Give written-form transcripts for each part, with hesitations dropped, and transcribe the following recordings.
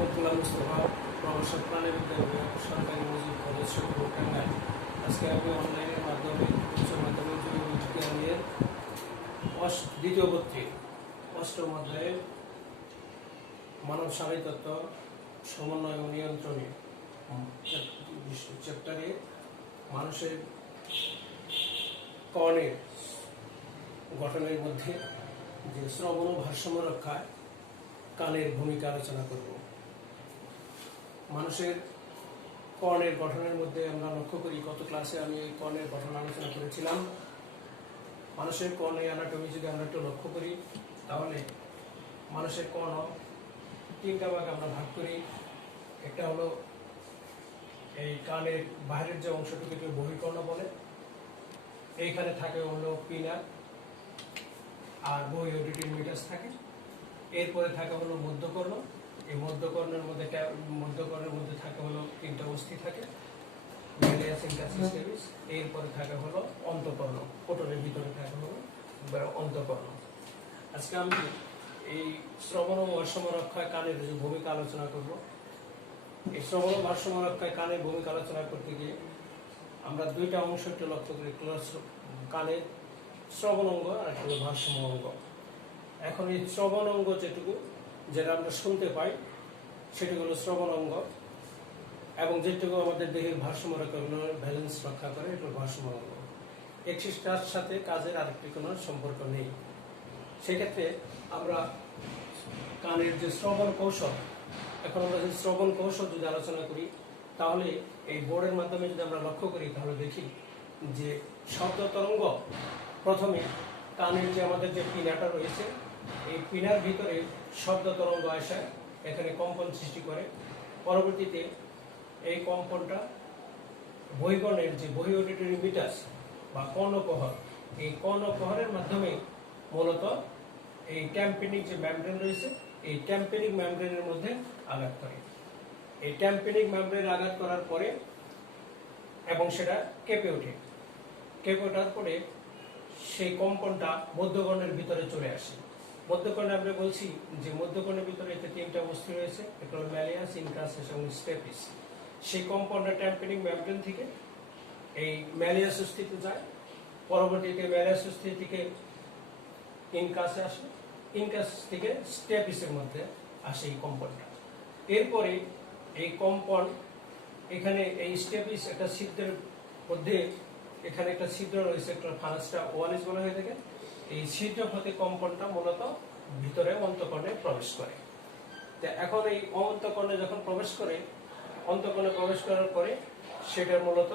মোতুলা মুস্তফা প্রভাষক প্রাণীবিদ্যা বিভাগ সরকারি মজুর কলেজ সুপুর টাঙ্গাইল। আজকে আমি অনলাইনের মাধ্যমে উচ্চ মাধ্যমিক জীববিজ্ঞানের দ্বিতীয় পত্রে অষ্টম অধ্যায়ের মানব শারীরতত্ত্ব সমন্বয় ও নিয়ন্ত্রণে চ্যাপ্টারে মানুষের কর্ণের গঠনের মধ্যে যে শ্রবণ ও ভারসাম্য রক্ষায় কানের ভূমিকা আলোচনা করব। মানুষের কর্ণের গঠনের মধ্যে আমরা লক্ষ্য করি, গত ক্লাসে আমি এই কর্ণের গঠন আলোচনা করেছিলাম। মানুষের কর্ণের অ্যানাটমি যদি আমরা একটু লক্ষ্য করি, তাহলে মানুষের কর্ণ তিনটা ভাগ আমরা ভাগ করি। একটা হলো এই কানের বাইরের যে অংশটুকুকে বহির্কর্ণ বলে, এইখানে থাকে হলো পিনার আর বহি অডিটরি মিটাস থাকে। এরপরে থাকে হলো মধ্যকর্ণ। এই মধ্যকর্ণের মধ্যে থাকে হলো তিনটা অস্থি থাকে, ম্যালিয়াস, ইনকাস, স্টেপিস। এরপরে থাকে হলো অন্তঃকর্ণ, কোটরের ভিতরে থাকে হলো অন্তঃকর্ণ। আজকে আমি এই শ্রবণ ও ভারসাম্য রক্ষায় কানের যে ভূমিকা আলোচনা করব। এই শ্রবণ ও ভারসাম্য রক্ষায় কানের ভূমিকা আলোচনা করতে গিয়ে আমরা দুইটা অংশ একটু লক্ষ্য করি, কানের শ্রবণ অঙ্গ আর একটা হলো ভারসাম্য অঙ্গ। এখন এই শ্রবণ অঙ্গ যেটা আমরা শুনতে পাই সেটুকু হলো শ্রবণ অঙ্গ, এবং যেটুকু আমাদের দেহের ভারসাম্য রক্ষা, ব্যালেন্স রক্ষা করে, এটা ভারসাম্য অঙ্গ। একটির সাথে কাজের আরেকটি কোনো সম্পর্ক নেই। সেক্ষেত্রে আমরা কানের যে শ্রবণ কৌশল, এখন আমরা যে শ্রবণ কৌশল যদি আলোচনা করি, তাহলে এই বোর্ডের মাধ্যমে যদি আমরা লক্ষ্য করি, তাহলে দেখি যে শব্দ তরঙ্গ প্রথমে কানের যে আমাদের যে পিনাটা রয়েছে, এই পিনার ভিতরে শব্দ তরঙ্গ আসে, এখানে কম্পন সৃষ্টি করে। পরবর্তীতে এই কম্পনটা বহির্কর্ণের যে বহি অডিটরি মিটাস বা কর্ণকহর, এই কর্ণকহরের মাধ্যমে মূলত এই ট্যাম্পেনিক যে মেমব্রেন রয়েছে, এই ট্যাম্পেনিক মেমব্রেনের মধ্যে আঘাত করে। এই ট্যাম্পেনিক মেমব্রেন আঘাত করার পরে এবং সেটা কেঁপে ওঠে। কেঁপে ওঠার পরে সেই কম্পনটা মধ্যকর্ণের ভিতরে চলে আসে। মধ্যকর্ণে আমরা বলছি যে মধ্যকর্ণের ভিতরে এতে তিনটা অস্থি রয়েছে, একটা হলো ম্যালিয়াস, ইনকাস এবং স্টেপিস। সেই কম্পনটা ট্যাম্পেনিক মেমব্রেন থেকে এই ম্যালিয়াস অস্থিতে যায়। পরবর্তীতে ম্যালিয়াস অস্থি থেকে ইনকাসে আসে, ইনকাস থেকে স্টেপিসের মধ্যে আসে এই কম্পনটা। এরপরে এই কম্পন এখানে এই স্টেপিস একটা ছিদ্রের মধ্যে, এখানে একটা ছিদ্র রয়েছে, একটা ফানাসটা ওয়ালিস বলা হয়ে থাকে। এই ছিদ্র হতে কম্পনটা মূলত ভিতরে অন্তঃকর্ণে প্রবেশ করে। এখন এই অন্তঃকর্ণে যখন প্রবেশ করে, অন্তঃকর্ণে প্রবেশ করার পরে সেটার মূলত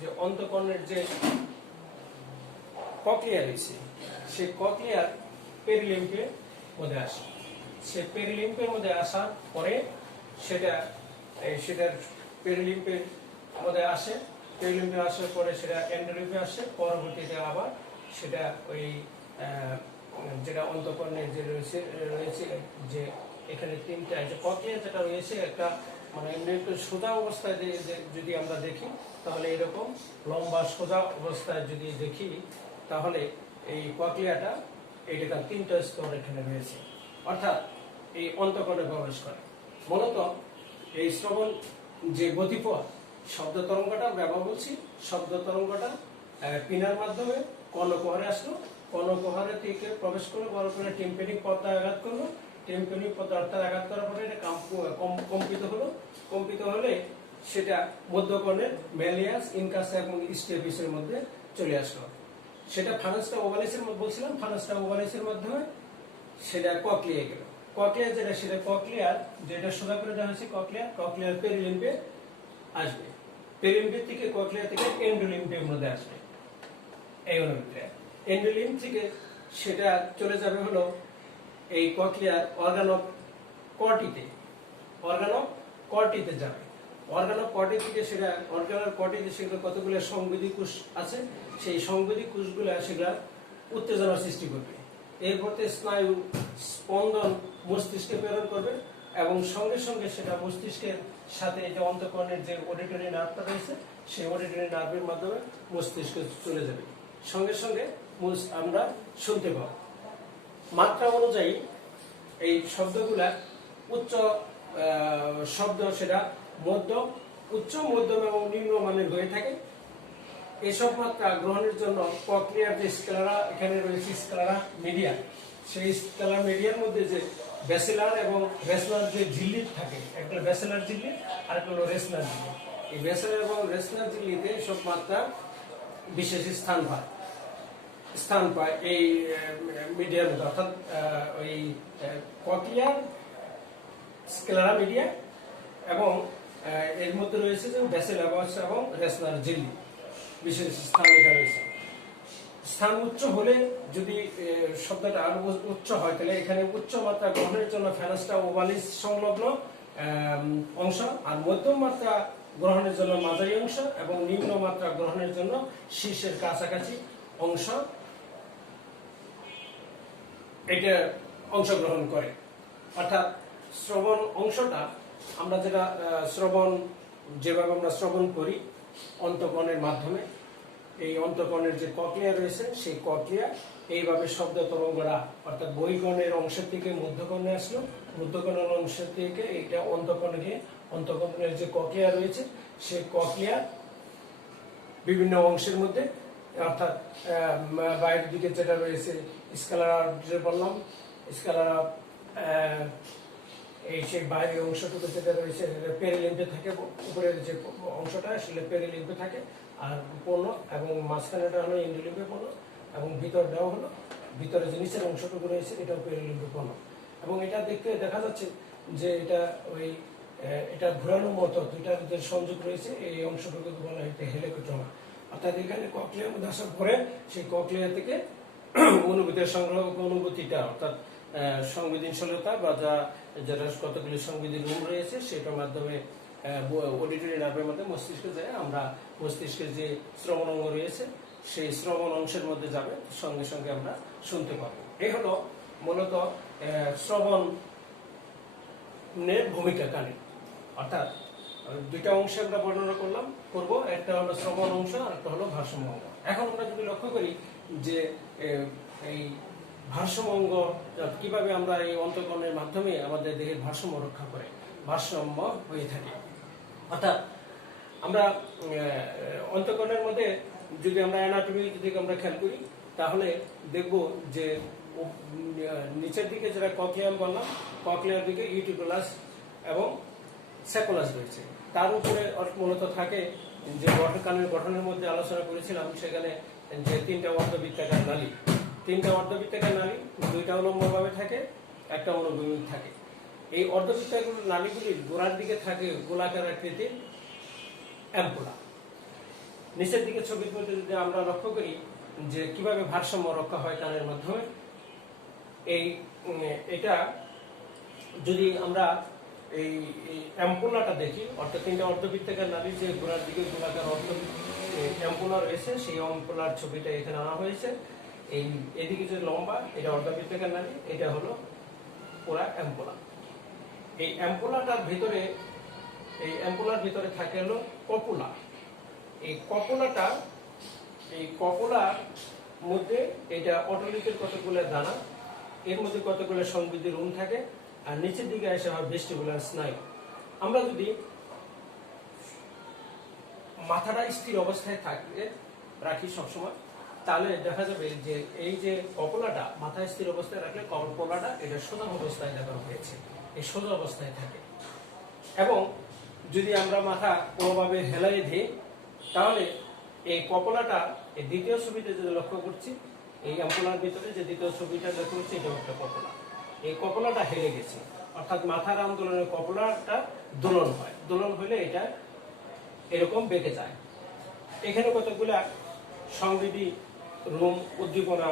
যে অন্তঃকর্ণের যে কক্লিয়া রয়েছে, সেই কক্লিয়ার পেরিলিম্ফের মধ্যে আসে। সে পেরিলিম্ফের মধ্যে আসার পরে সেটার পেরিলিম্ফের মধ্যে আসে। পেরিলিম্ফে আসার পরে সেটা এন্ডোলিম্ফে আসে। পরবর্তীতে আবার সেটা ওই যেটা অন্তঃকর্ণের যে রয়েছে যে এখানে তিনটা যে কক্লিয়া যেটা রয়েছে, একটা মানে একটু সোজা অবস্থায় যদি আমরা দেখি, তাহলে এরকম লম্বা সোজা অবস্থায় যদি দেখি, তাহলে এই কক্লিয়াটা এইটা তিনটা স্তর এখানে রয়েছে, অর্থাৎ এই অন্তঃকর্ণে প্রবেশ করে। মূলত এই শ্রবণ যে গতিপথ, শব্দ তরঙ্গটা ব্যবহার বলছি, শব্দ তরঙ্গটা পিনার মাধ্যমে কর্ণকুহরে আসলো, কর্ণকুহরে থেকে প্রবেশ করলো, কর্ণকুহরে টিম্পেনিক পর্দায় আঘাত করলো, টিম্পেনিক পর্দায় আঘাত করার পরে এটা কম্পিত হলো। কম্পিত হলে সেটা মধ্যকর্ণের ম্যালিয়াস, ইনকাস এবং স্টেপিসের মধ্যে চলে আসলো। সেটা ফানাসটা ওভালিসের মধ্যে বলছিলাম, ফানাসটা ওভালিসের মাধ্যমে সেটা কক্লিয়া গেল। কক্লিয়া সেটা কক্লিয়ার যেটা সোজা করে দেওয়া হয়েছে, কক্লিয়ার পেরিলিম্ফে আসবে। পেরিলিম্ফের থেকে কক্লিয়া থেকে এন্ডোলিম্ফের মধ্যে আসবে। এই অনুযায়ী এন্ডোলিম্ফ থেকে সেটা চলে যাবে হলো এই কক্লিয়ার অর্গান অফ কর্টিতে যাবে। অর্গান অফ কর্টি থেকে সেটা সেগুলো কতগুলো সংবেদী কোষ আছে, সেই সংবেদী কোষগুলো সেগুলা উত্তেজনা সৃষ্টি করবে। এরপর স্নায়ু স্পন্দন মস্তিষ্কে প্রেরণ করবে, এবং সঙ্গে সঙ্গে সেটা মস্তিষ্কের সাথে যে অন্তঃকর্ণের যে অডিটরি নার্ভটা রয়েছে, সেই অডিটরি নার্ভের মাধ্যমে মস্তিষ্কে চলে যাবে। সঙ্গে সঙ্গে আমরা শুনতে পাবো। মাত্রা অনুযায়ী এই শব্দগুলা উচ্চ শব্দ সেটা মধ্যম, উচ্চ, মধ্যম এবং নিম্ন মানের হয়ে থাকে। এসব মাত্রা গ্রহণের জন্য কক্লিয়ার যে স্ক্লেরা এখানে রয়েছে, স্ক্লেরা মিডিয়া, সেই স্ক্লেরা মিডিয়ার মধ্যে যে ব্যাসিলার এবং রেসনার যে ঝিল্লি থাকে, একটা ব্যাসিলার ঝিল্লি আর একটা হলো রেসনার ঝিল্লি। এই ব্যাসিলার এবং রেসনার ঝিল্লিতে সব মাত্রা বিশেষ স্থান পায় এই মিডিয়ার মধ্যে, অর্থাৎ ওই কক্লিয়ার স্ক্লেরা মিডিয়া এবং এর মধ্যে রয়েছে যে ব্যাসিলার এবং রেসনার ঝিল্লি, বিশেষ স্থান এখানে রয়েছে। স্থান উচ্চ হলে যদি শব্দটা আরো উচ্চ হয় তাহলে এখানে উচ্চ মাত্রা গ্রহণের জন্য ফেনাস্টা ওভালিস সংলগ্ন অংশ, আর মধ্যম মাত্রা গ্রহণের জন্য মাঝারি অংশ এবং নিম্ন মাত্রা গ্রহণের জন্য শীর্ষের কাছাকাছি অংশ এটা অংশগ্রহণ করে। অর্থাৎ শ্রবণ অংশটা আমরা যেটা যেভাবে আমরা শ্রবণ করি অন্তঃকরণের মাধ্যমে, এই অন্তঃকরণের যে কক্লিয়া রয়েছে সেই কক্লিয়া এইভাবে শব্দ তরঙ্গরা অর্থাৎ বহিকর্ণের অংশের থেকে মধ্যকর্ণে আসলো, মধ্যকর্ণের অংশের থেকে এইটা অন্তঃকর্ণে গিয়ে অন্তঃকর্ণের যে কক্লিয়া রয়েছে সেই কক্লিয়া বিভিন্ন অংশের মধ্যে, অর্থাৎ বাইরের দিকে যেটা রয়েছে স্কেলারা যে বললাম, স্কেলারা এই সেই বাইরের অংশটুকু যেটা রয়েছে পেরিলিম্ফে থাকে, উপরের যে অংশটা সেটা পেরিলিম্ফে থাকে, আর পূর্ণ এবং মাঝখানেটা হলো ইন্ডোলিম্ফে পূর্ণ এবং ভিতরটাও হলো, ভিতরে যে নিচের অংশটুকু রয়েছে এটাও পেরিলিম্ফে পূর্ণ। এবং এটা দেখতে দেখা যাচ্ছে যে এটা ওই এটা ঘোরানোর মতো দুইটার যে সংযোগ রয়েছে এই অংশটুকু বলা হয় হেলিকোড্রমা। অর্থাৎ এখানে কক্লিয়ার মধ্যে আসার পরে সেই কক্লিয়া থেকে অনুভূতির সংগ্রহ, অনুভূতিটা অর্থাৎ সংবেদনশীলতা বা যেটা কতগুলি সংবেদী রুম রয়েছে সেটার মাধ্যমে অডিটরি নার্ভের মধ্যে মস্তিষ্কে যায়, আমরা মস্তিষ্কের যে শ্রবণ অঙ্গ রয়েছে সেই শ্রবণ অংশের মধ্যে যাবে, সঙ্গে সঙ্গে আমরা শুনতে পাবো। এই হলো মূলত শ্রবণের ভূমিকা কানে। অর্থাৎ দুইটা অংশে আমরা বর্ণনা করব, একটা হলো শ্রবণ অংশ আর একটা হলো ভারসাম্য অঙ্গ। এখন আমরা যদি লক্ষ্য করি যে এই ভারসাম্য অঙ্গ কিভাবে আমরা এই অন্তঃকরণের মাধ্যমে আমাদের দেহের ভারসাম্য রক্ষা করে ভারসাম্য হয়ে থাকে। অর্থাৎ আমরা অন্তঃকরণের মধ্যে যদি আমরা অ্যানাটমি দিকে আমরা খেয়াল করি তাহলে দেখব যে নিচের দিকে যেটা কক্লিয়াম বললাম, কক্লিয়ার দিকে ইউটিকুলাস এবং স্যাকুলাস রয়েছে, তার উপরে মূলত থাকে যে কানের গঠনের মধ্যে আলোচনা করেছিলাম, সেখানে যে তিনটা অর্ধবৃত্তাকার নালী, তিনটা অর্ধবৃত্তাকার নালী, দুইটা উলম্বভাবে থাকে, একটা অনুভূমিক থাকে। এই অর্ধবৃত্তাকার নালীগুলির গোড়ার দিকে থাকে গোলাকার আকৃতির অ্যাম্পুলা। নিচের দিকে ছবির মধ্যে যদি আমরা লক্ষ্য করি যে কিভাবে ভারসাম্য রক্ষা হয় কানের মাধ্যমে, এটা যদি আমরা এই অ্যাম্পুলাটা দেখি, অর্থাৎ তিনটা অর্ধবৃত্তাকার নালীর যে গোড়ার দিকে গোলাকার অ্যাম্পুলা রয়েছে সেই অ্যাম্পুলার ছবিটা এখানে আনা হয়েছে। এদিকে যে লম্বা এটা অর্ধবৃত্তাকার নালী, এটা হলো পুরা অ্যাম্পুলা। এই অ্যাম্পুলাটার ভিতরে, এই অ্যাম্পুলার ভিতরে থাকে হলো কপুলা। এই কপুলার মধ্যে এটা অটোলিকের কতগুলো দানা, এর মধ্যে কতগুলো সংবেদী রুম থাকে, আর নিচের দিকে আসে হয় ভেস্টিবুলার স্নায়ু। আমরা যদি মাথাটা স্থির অবস্থায় রাখি সবসময়, তাহলে দেখা যাবে যে এই যে কপলাটা মাথায় স্থির অবস্থায় রাখলে কপলাটা এটা সোজা অবস্থায় দেখানো হয়েছে, এই সোজা অবস্থায় থাকে। এবং যদি আমরা মাথা কোনোভাবে হেলাই দিই তাহলে এই কপলাটা এই দ্বিতীয় ছবিতে যে লক্ষ্য করছি, এই অ্যাম্পুলার ভিতরে যে দ্বিতীয় ছবিটা লক্ষ্য করছি এটা একটা কপলা, এই কপলাটা হেলে গেছে, অর্থাৎ মাথার আন্দোলনের কপলাটা দোলন হয়, দোলন হলে এটা এরকম বেঁকে যায়। এখানে কতগুলা সংবেদী রুম উদ্দীপনা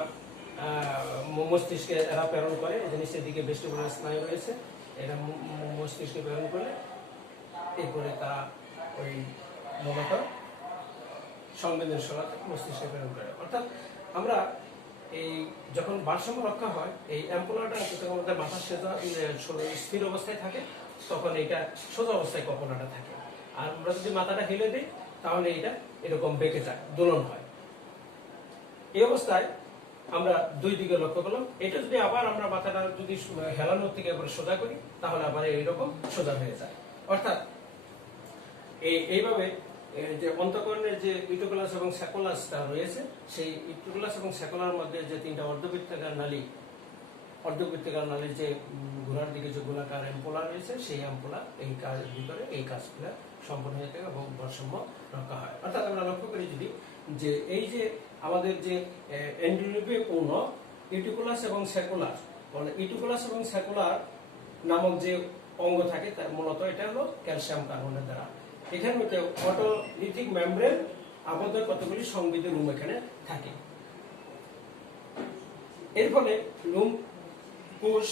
মস্তিষ্কে এরা প্রেরণ করে, নিচের দিকে ভেস্টিবুলার স্নায়ু রয়েছে, এটা মস্তিষ্কে প্রেরণ করে এরপরে তা ওই মূলত সংবেদনশীলতা মস্তিষ্কে প্রেরণ করে। অর্থাৎ আমরা এই যখন ভারসাম্য রক্ষা হয় এই অ্যাম্পুলাটা যখন আমাদের মাথার স্থির অবস্থায় থাকে তখন এটা সোজা অবস্থায় কপলাটা থাকে, আর আমরা যদি মাথাটা হেলে দিই তাহলে এটা এরকম বেঁকে যায়, দোলন হয়। এই অবস্থায় আমরা দুই দিকে লক্ষ্য করলাম। এটা যদি আবার আমরা মাথাটা যদি হেলানোর থেকে আবার সোজা করি তাহলে আবার এইরকম সোজা হয়ে যায়। অর্থাৎ এইভাবে যে অন্তঃকরণের যে ইউটিকুলাস এবং স্যাকুলাসটা রয়েছে, সেই ইউটিকুলাস এবং স্যাকুলার মধ্যে যে তিনটা অর্ধবৃত্তাকার নালীর যে গোড়ার দিকে যে গোলাকার অ্যাম্পোলা রয়েছে, সেই অ্যাম্পোলা এই কাজের ভিতরে এই কাজগুলো সম্পন্ন হয়ে থাকে এবং ভারসাম্য রক্ষা হয়। অর্থাৎ আমরা লক্ষ্য করি যদি যে এই যে আমাদের যে এন্ডোলিপে পূর্ণ ইউটিকুলাস এবং স্যাকুলার, মানে ইউটিকুলাস এবং স্যাকুলার নামক যে অঙ্গ থাকে তার মূলত এটা হলো ক্যালসিয়াম কার্বনেট দ্বারা। এখানে মধ্যে অটোলিথিক মেমব্রেন আবদ্ধ কতগুলি সংবিধি রুম এখানে থাকে। এর ফলে রুম কোষ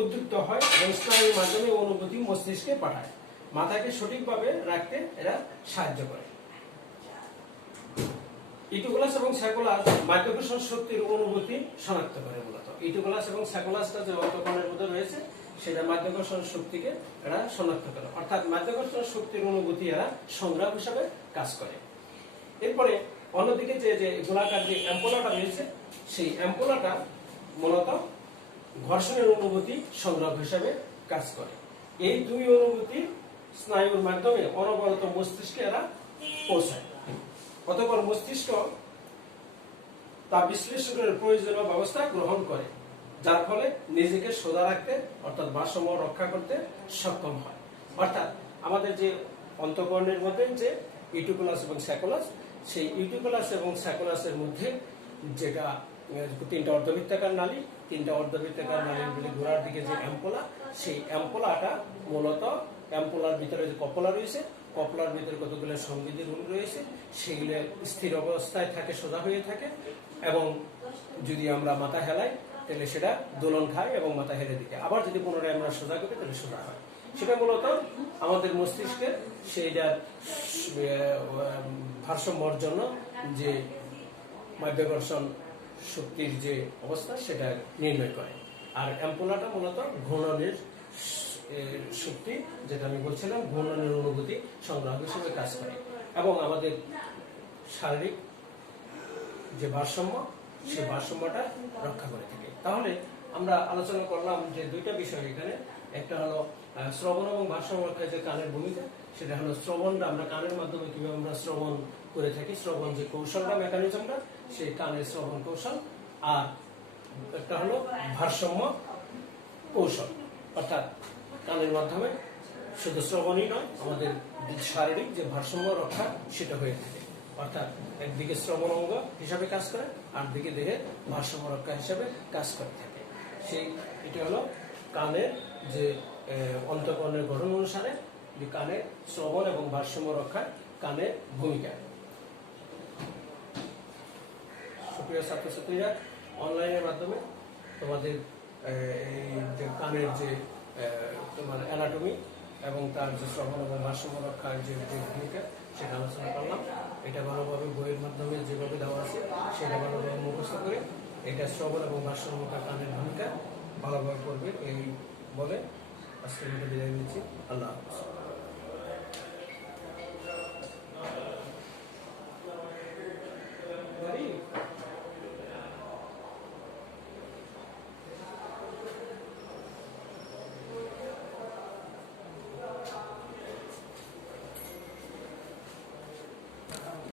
উদ্যুক্ত হয় এবং স্নায়ুর মাধ্যমে অনুভূতি মস্তিষ্কে পাঠায়, মাথাকে সঠিকভাবে রাখতে এরা সাহায্য করে। ইউটিকুলাস এবং স্যাকুলাস মাধ্যাকর্ষণ শক্তির অনুভূতি শনাক্ত করে। মূলত ইউটিকুলাস এবং স্যাকুলাসটা যে অন্তঃকরণের মধ্যে রয়েছে সেটা মাধ্যাকর্ষণ শক্তিকে এরা শনাক্ত করে, অর্থাৎ মাধ্যাকর্ষণ শক্তির অনুভূতি এরা সংগ্রাম হিসাবে কাজ করে। এরপরে অন্যদিকে যে গোলাকার যে অ্যাম্পোলাটা রয়েছে, সেই অ্যাম্পোলাটা মূলত ঘর্ষণের অনুভূতি সংগ্রাম হিসাবে কাজ করে। এই দুই অনুভূতি স্নায়ুর মাধ্যমে অনবরত মস্তিষ্কে এরা পৌঁছায়। অতঃপর মস্তিষ্ক তা বিশ্লেষণের প্রয়োজনীয় ব্যবস্থা গ্রহণ করে, যার ফলে নিজেকে সোজা রাখতে অর্থাৎ ভারসাম্য রক্ষা করতে সক্ষম হয়। অর্থাৎ আমাদের যে অন্তঃকরণের মধ্যে যে ইউটিকুলাস এবং স্যাকুলাস, সেই ইউটিকুলাস এবং স্যাকুলাসের মধ্যে যেটা তিনটা অর্ধবৃত্তাকার নালী, তিনটা অর্ধবৃত্তাকার নালীর গোড়ার দিকে যে অ্যাম্পোলা, সেই অ্যাম্পোলাটা মূলত অ্যাম্পোলার ভিতরে যে কপোলা রয়েছে, কপোলার ভিতরে কতগুলো সংবিধি রুম রয়েছে, সেগুলো স্থির অবস্থায় থাকে, সোজা হয়ে থাকে, এবং যদি আমরা মাথা হেলাই তাহলে সেটা দোলন খায় এবং মাথা হেলে দিকে। আবার যদি পুনরায় আমরা সোজা করি তাহলে সোজা হয়। সেটা মূলত আমাদের মস্তিষ্কে সেইটার ভারসাম্যর জন্য যে মাধ্যাকর্ষণ শক্তির যে অবস্থা সেটা নির্ণয় করে। আর অ্যাম্পোলাটা মূলত ঘূর্ণনের শক্তি, যেটা আমি বলছিলাম, ঘূর্ণনের অনুভূতি সংগ্রহ হিসেবে কাজ করে এবং আমাদের শারীরিক যে ভারসাম্য, সেই ভারসাম্যটা রক্ষা করে থাকে। তাহলে আমরা আলোচনা করলাম যে দুইটা বিষয় এখানে। একটা হলো শ্রবণ এবং ভারসাম্য রক্ষায় যে কানের ভূমিকা, সেটা হলো শ্রবণটা আমরা কানের মাধ্যমে কিভাবে আমরা শ্রবণ করে থাকি, শ্রবণ যে কৌশলটা, মেকানিজমটা, সেই কানের শ্রবণ কৌশল। আর একটা হলো ভারসাম্য কৌশল, অর্থাৎ কানের মাধ্যমে শুধু শ্রবণই নয়, আমাদের শারীরিক যে ভারসাম্য রক্ষা সেটা হয়ে থাকে। অর্থাৎ একদিকে শ্রবণ অঙ্গ হিসাবে কাজ করে, আর দিকে দেহের ভারসাম্য রক্ষা হিসাবে কাজ করে থাকে। এটা হলো কানের যে অন্তঃকরণের গঠন অনুসারে যে কানের শ্রবণ এবং ভারসাম্য রক্ষায় কানের ভূমিকা। সুপ্রিয় ছাত্রছাত্রীরা, অনলাইনের মাধ্যমে তোমাদের এই যে কানের যে তোমার অ্যানাটমি এবং তার যে শ্রবণ এবং ভারসাম্য রক্ষার যে ভূমিকা সেটা আলোচনা করলাম। এটা ভালোভাবে বইয়ের মাধ্যমে যেভাবে দেওয়া আছে সেটা ভালোভাবে মুখস্থ করে এটা শ্রবণ এবং ভারসাম্য রক্ষা কানের ভূমিকা ভালোভাবে করবে, এই বলে আজকের মতো বিদায় নিচ্ছি। আল্লাহ হাফেজ।